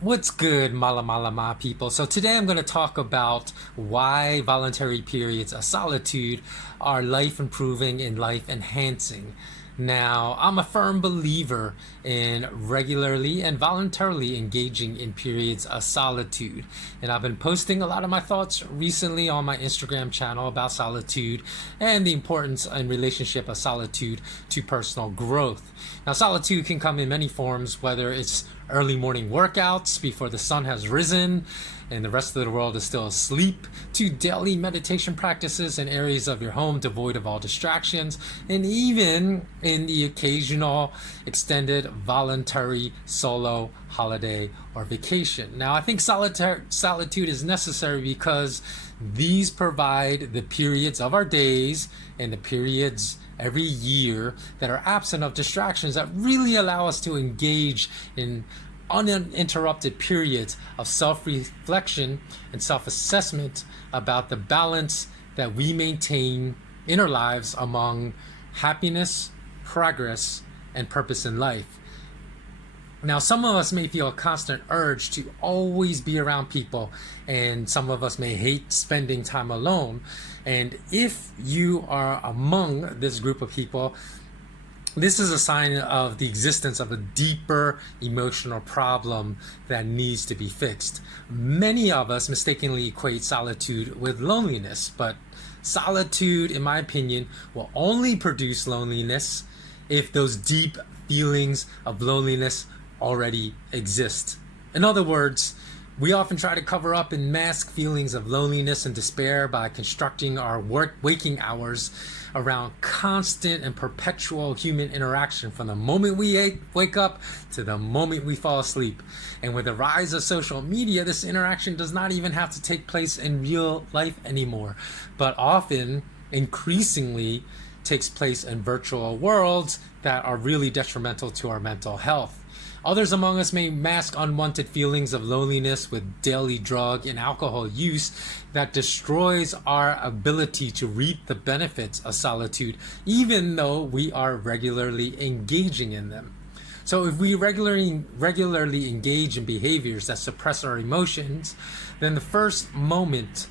What's good, mala mala ma people? So today I'm going to talk about why voluntary periods of solitude are life improving and life enhancing. Now, I'm a firm believer in regularly and voluntarily engaging in periods of solitude. And I've been posting a lot of my thoughts recently on my Instagram channel about solitude and the importance and relationship of solitude to personal growth. Now, solitude can come in many forms, whether it's early morning workouts before the sun has risen and the rest of the world is still asleep, to daily meditation practices in areas of your home devoid of all distractions, and even in the occasional extended voluntary solo holiday or vacation. Now, I think solitude is necessary because these provide the periods of our days and the periods every year that are absent of distractions that really allow us to engage in uninterrupted periods of self-reflection and self-assessment about the balance that we maintain in our lives among happiness, progress, and purpose in life. Now, some of us may feel a constant urge to always be around people, and some of us may hate spending time alone. And if you are among this group of people, this is a sign of the existence of a deeper emotional problem that needs to be fixed. Many of us mistakenly equate solitude with loneliness, but solitude, in my opinion, will only produce loneliness if those deep feelings of loneliness already exist. In other words, we often try to cover up and mask feelings of loneliness and despair by constructing our waking hours around constant and perpetual human interaction from the moment we wake up to the moment we fall asleep. And with the rise of social media, this interaction does not even have to take place in real life anymore, but often, increasingly, takes place in virtual worlds that are really detrimental to our mental health. Others among us may mask unwanted feelings of loneliness with daily drug and alcohol use that destroys our ability to reap the benefits of solitude, even though we are regularly engaging in them. So if we regularly engage in behaviors that suppress our emotions, then the first moment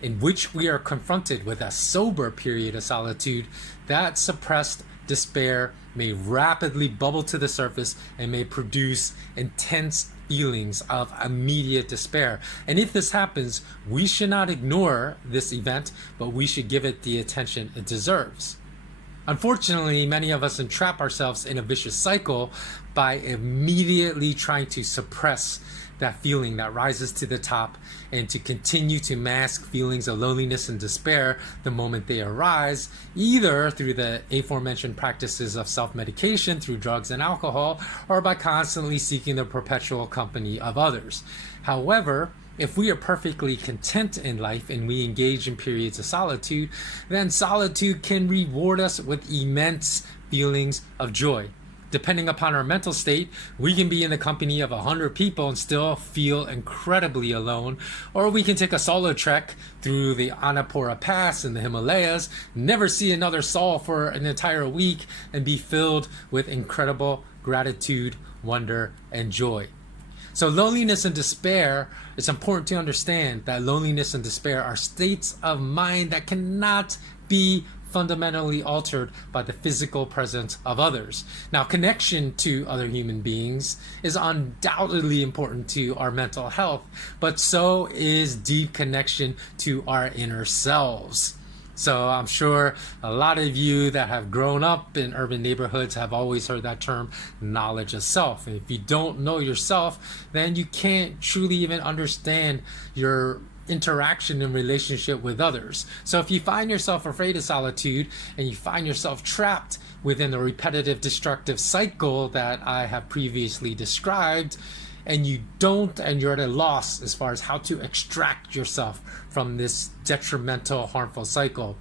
in which we are confronted with a sober period of solitude, that suppressed despair may rapidly bubble to the surface and may produce intense feelings of immediate despair. And if this happens, we should not ignore this event, but we should give it the attention it deserves. Unfortunately, many of us entrap ourselves in a vicious cycle by immediately trying to suppress that feeling that rises to the top and to continue to mask feelings of loneliness and despair the moment they arise, either through the aforementioned practices of self-medication through drugs and alcohol, or by constantly seeking the perpetual company of others. However, if we are perfectly content in life and we engage in periods of solitude, then solitude can reward us with immense feelings of joy. Depending upon our mental state, we can be in the company of 100 people and still feel incredibly alone, or we can take a solo trek through the Annapurna Pass in the Himalayas, never see another soul for an entire week, and be filled with incredible gratitude, wonder, and joy. So loneliness and despair, it's important to understand that loneliness and despair are states of mind that cannot be fundamentally altered by the physical presence of others. Now, connection to other human beings is undoubtedly important to our mental health, but so is deep connection to our inner selves. So I'm sure a lot of you that have grown up in urban neighborhoods have always heard that term, knowledge of self. And if you don't know yourself, then you can't truly even understand your interaction and relationship with others. So if you find yourself afraid of solitude and you find yourself trapped within the repetitive destructive cycle that I have previously described, and you're at a loss as far as how to extract yourself from this detrimental, harmful cycle,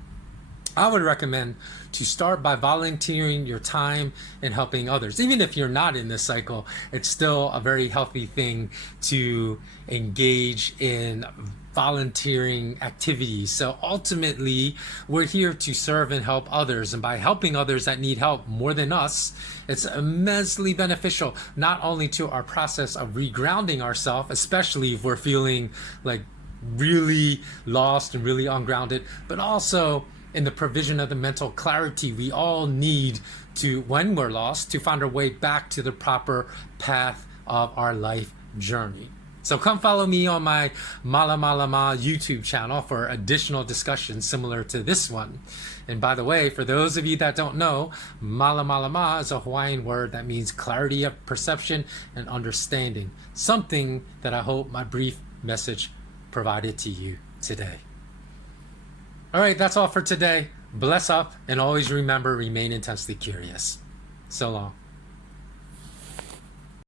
I would recommend to start by volunteering your time and helping others. Even if you're not in this cycle, it's still a very healthy thing to engage in volunteering activities. So ultimately, we're here to serve and help others. And by helping others that need help more than us, it's immensely beneficial, not only to our process of regrounding ourselves, especially if we're feeling like really lost and really ungrounded, but also in the provision of the mental clarity we all need to, when we're lost, to find our way back to the proper path of our life journey. So come follow me on my Mala Mala Ma YouTube channel for additional discussions similar to this one. And by the way, for those of you that don't know, Mala Mala Ma is a Hawaiian word that means clarity of perception and understanding. Something that I hope my brief message provided to you today. All right, that's all for today. Bless up, and always remember, remain intensely curious. So long.